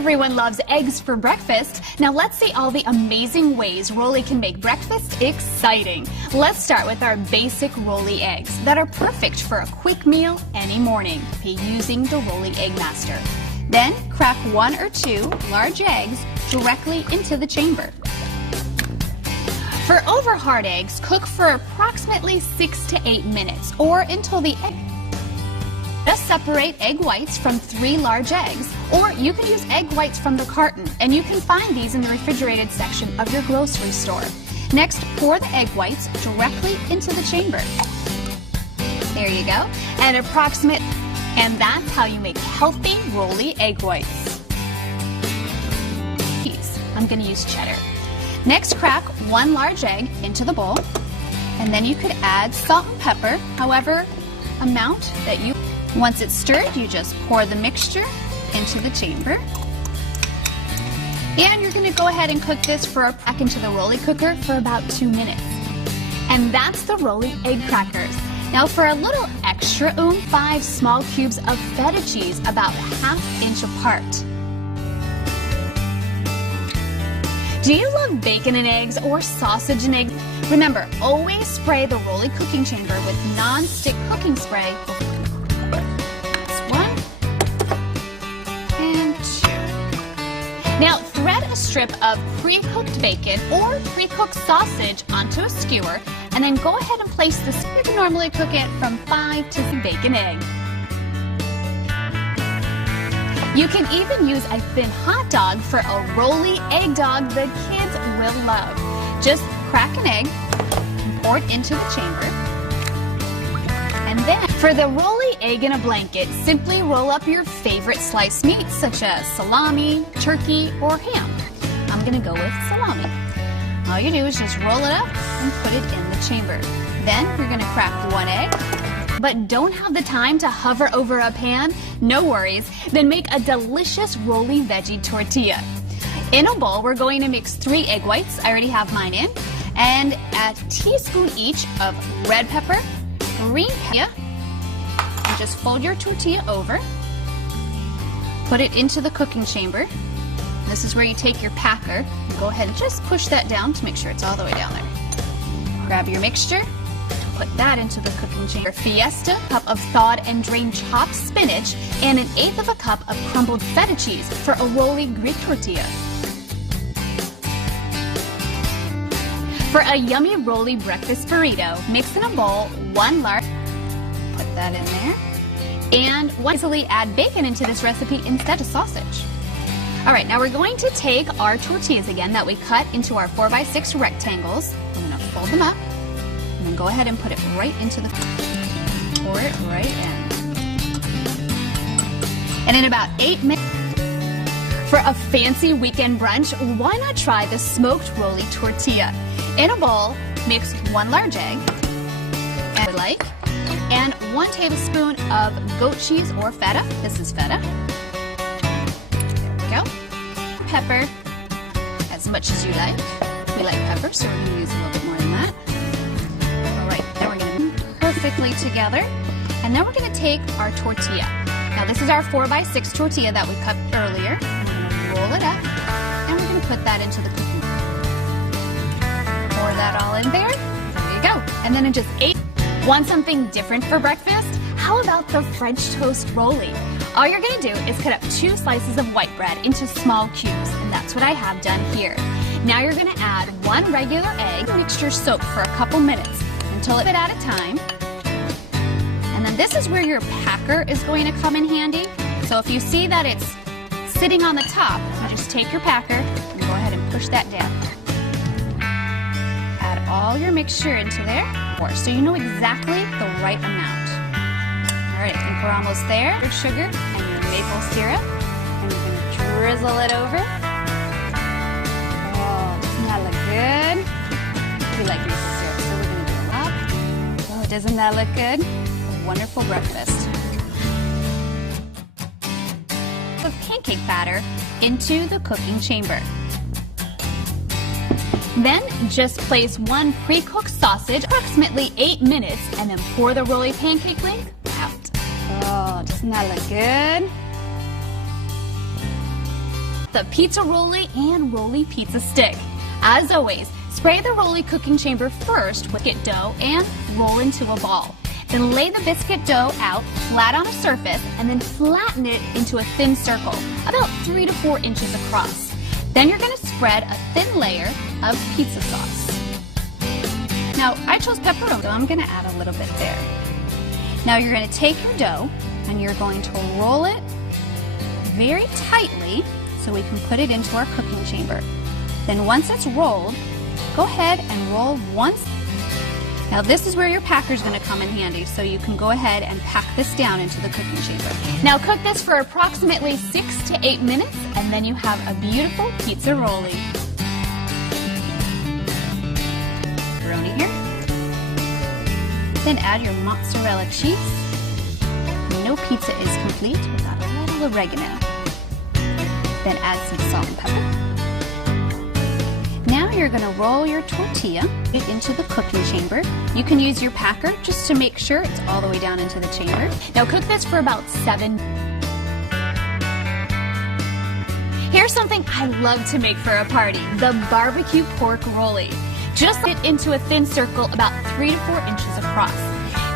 Everyone loves eggs for breakfast. Now let's see all the amazing ways Rolly can make breakfast exciting. Let's start with our basic Rolly eggs that are perfect for a quick meal any morning using the Rolly Egg Master. Then crack 1 or 2 large eggs directly into the chamber. For over hard eggs, cook for approximately 6 to 8 minutes or until the egg. Just separate egg whites from 3 large eggs, or you can use egg whites from the carton, and you can find these in the refrigerated section of your grocery store. Next, pour the egg whites directly into the chamber. There you go. And that's how you make healthy Rolly egg whites. I'm going to use cheddar. Next, crack 1 large egg into the bowl, and then you could add salt and pepper, however amount that you. Once it's stirred, you just pour the mixture into the chamber. And you're going to go ahead and cook this back into the Rolly cooker for about 2 minutes. And that's the Rolly egg crackers. Now for a little extra 5 small cubes of feta cheese about 1/2 inch apart. Do you love bacon and eggs or sausage and eggs? Remember, always spray the Rolly cooking chamber with non-stick cooking spray. Now, thread a strip of pre-cooked bacon or pre-cooked sausage onto a skewer, and then go ahead and place the skewer. You can normally cook it from 5 to 6 bacon egg. You can even use a thin hot dog for a Rolly egg dog the kids will love. Just crack an egg, and pour it into the chamber. And then, for the Rolly egg in a blanket, simply roll up your favorite sliced meats, such as salami, turkey, or ham. I'm going to go with salami. All you do is just roll it up and put it in the chamber. Then, you're going to crack 1 egg. But don't have the time to hover over a pan? No worries. Then make a delicious Rolly veggie tortilla. In a bowl, we're going to mix 3 egg whites. I already have mine in. And a teaspoon each of red pepper, green pepper, and just fold your tortilla over, put it into the cooking chamber. This is where you take your packer and go ahead and just push that down to make sure it's all the way down there. Grab your mixture, put that into the cooking chamber. Fiesta, cup of thawed and drained chopped spinach, and 1/8 cup of crumbled feta cheese for a Rolly Greek tortilla. For a yummy Rolly breakfast burrito, mix in a bowl 1 large, put that in there, and easily add bacon into this recipe instead of sausage. All right, now we're going to take our tortillas again that we cut into our 4x6 rectangles. I'm going to fold them up, and then go ahead and put it right into the, pour it right in. And in about 8 minutes, for a fancy weekend brunch, why not try the smoked Rolly tortilla? In a bowl, mix 1 large egg, and 1 tablespoon of goat cheese or feta. This is feta. There we go. Pepper, as much as you like. We like pepper, so we're going to use a little bit more than that. All right, then we're going to mix perfectly together, and then we're going to take our tortilla. Now this is our 4x6 tortilla that we cut earlier. We're going to roll it up, and we're going to put that into the cooking. Pour that all in there. There you go. And then in just 8. Want something different for breakfast? How about the French toast Rolly? All you're going to do is cut up 2 slices of white bread into small cubes, and that's what I have done here. Now you're going to add 1 regular egg, mixture soak for a couple minutes until it's at a time. And then this is where your packer is going to come in handy. So if you see that it's sitting on the top, you just take your packer and go ahead and push that down. Add all your mixture into there, so you know exactly the right amount. All right, I think we're almost there. Your sugar and your maple syrup, and we're going to drizzle it over. Oh, doesn't that look good? We like maple syrup, so we're going to do a lot. Oh, doesn't that look good? A wonderful breakfast. Of pancake batter into the cooking chamber. Then just place 1 pre-cooked sausage, approximately 8 minutes, and then pour the Rolly pancake link out. Oh, doesn't that look good? the pizza rolli and rolli pizza stick. As always, spray the rolli cooking chamber first with biscuit dough and roll into a ball. Then lay the biscuit dough out flat on a surface and then flatten it into a thin circle, about 3 to 4 inches across. Then you're going to spread a thin layer of pizza sauce. Now, I chose pepperoni, so I'm going to add a little bit there. Now you're going to take your dough and you're going to roll it very tightly so we can put it into our cooking chamber. Then once it's rolled, go ahead and roll once. Now this is where your packer is going to come in handy, so you can go ahead and pack this down into the cooking chamber. Now cook this for approximately 6 to 8 minutes, and then you have a beautiful pizza rolli. Pepperoni here. Then add your mozzarella cheese. No pizza is complete without a little oregano. Then add some salt and pepper. Now you're going to roll your tortilla into the cooking chamber. You can use your packer just to make sure it's all the way down into the chamber. Now cook this for about 7 minutes. Here's something I love to make for a party, the barbecue pork rolli. Just put it into a thin circle about 3 to 4 inches across.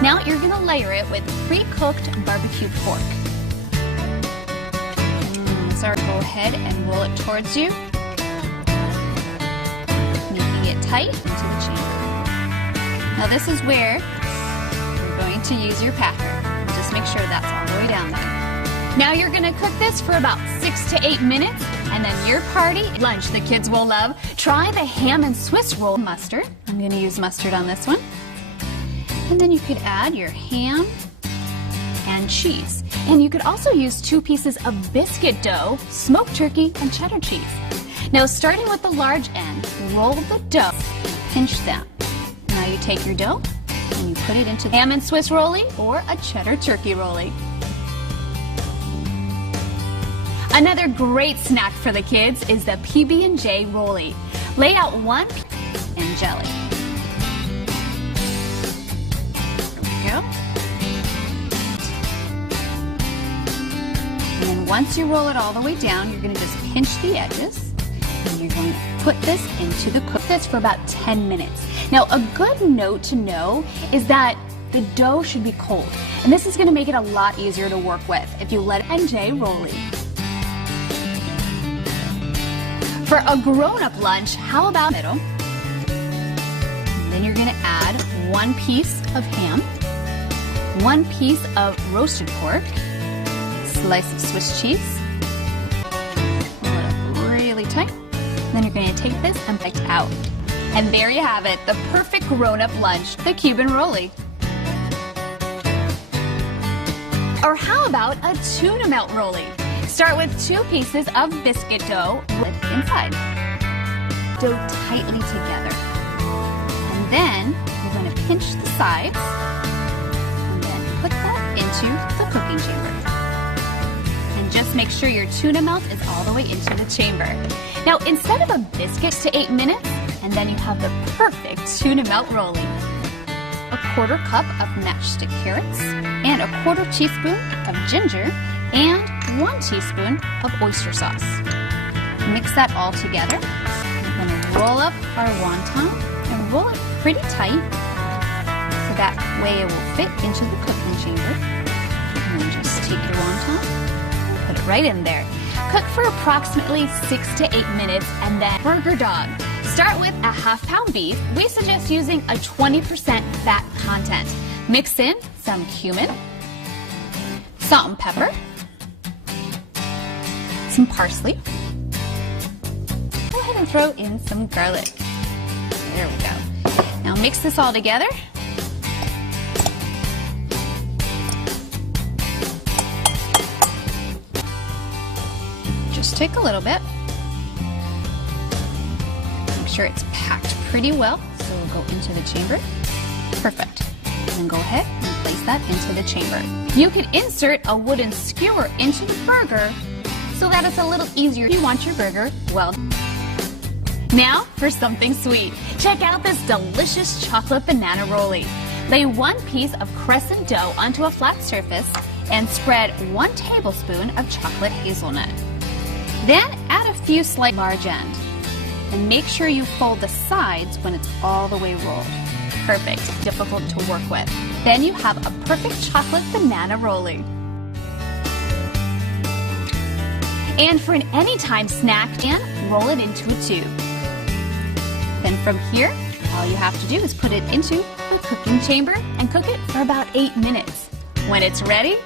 Now you're going to layer it with pre-cooked barbecue pork. So go ahead and roll it towards you, making it tight into the chamber. Now this is where you're going to use your packer. Just make sure that's all the way down there. Now you're going to cook this for about 6 to 8 minutes, and then your party lunch the kids will love. Try the ham and Swiss roll mustard. I'm going to use mustard on this one. And then you could add your ham and cheese. And you could also use 2 pieces of biscuit dough, smoked turkey, and cheddar cheese. Now starting with the large end, roll the dough and pinch down. Now you take your dough and you put it into the ham and Swiss rolli or a cheddar turkey rolli. Another great snack for the kids is the PB&J rolli. Lay out 1 and jelly. There we go. And then once you roll it all the way down, you're going to just pinch the edges, and you're going to put this into the cook this for about 10 minutes. Now, a good note to know is that the dough should be cold, and this is going to make it a lot easier to work with if you let PB&J rolli. For a grown-up lunch, how about middle? And then you're going to add 1 piece of ham, 1 piece of roasted pork, slice of Swiss cheese, roll it up really tight. Then you're going to take this and bite out. And there you have it, the perfect grown-up lunch, the Cuban rolli. Or how about a tuna melt rolli? Start with 2 pieces of biscuit dough with inside. Dough tightly together. And then you're going to pinch the sides and then put that into the cooking chamber. And just make sure your tuna melt is all the way into the chamber. Now instead of a biscuit to 8 minutes, and then you have the perfect tuna melt rolli. A 1/4 cup of matchstick carrots and a 1/4 teaspoon of ginger and 1 teaspoon of oyster sauce. Mix that all together. We're going to roll up our wonton and roll it pretty tight so that way it will fit into the cooking chamber. And then just take your wonton and put it right in there. Cook for approximately 6 to 8 minutes, and then burger dog. Start with a 1/2 pound beef. We suggest using a 20% fat content. Mix in some cumin, salt and pepper, some parsley. Go ahead and throw in some garlic. There we go. Now mix this all together. Just take a little bit. Make sure it's packed pretty well, so we'll go into the chamber. Perfect. And then go ahead and place that into the chamber. You can insert a wooden skewer into the burger so that it's a little easier if you want your burger well. Now for something sweet. Check out this delicious chocolate banana rolli. Lay 1 piece of crescent dough onto a flat surface and spread 1 tablespoon of chocolate hazelnut. Then add a few slight large end. And make sure you fold the sides when it's all the way rolled. Perfect, difficult to work with. Then you have a perfect chocolate banana rollie. And for an anytime snack, and roll it into a tube. Then from here, all you have to do is put it into the cooking chamber and cook it for about 8 minutes. When it's ready,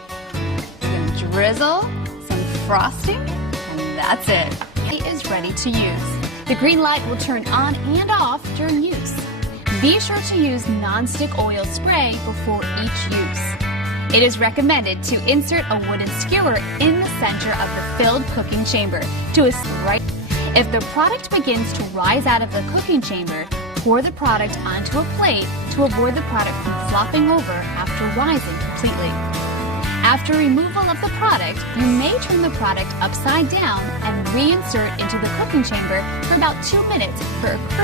some drizzle, some frosting, and that's it. It is ready to use. The green light will turn on and off during use. Be sure to use non-stick oil spray before each use. It is recommended to insert a wooden skewer in the center of the filled cooking chamber to assist right. If the product begins to rise out of the cooking chamber, pour the product onto a plate to avoid the product from flopping over after rising completely. After removal of the product, you may turn the product upside down and reinsert into the cooking chamber for about 2 minutes for a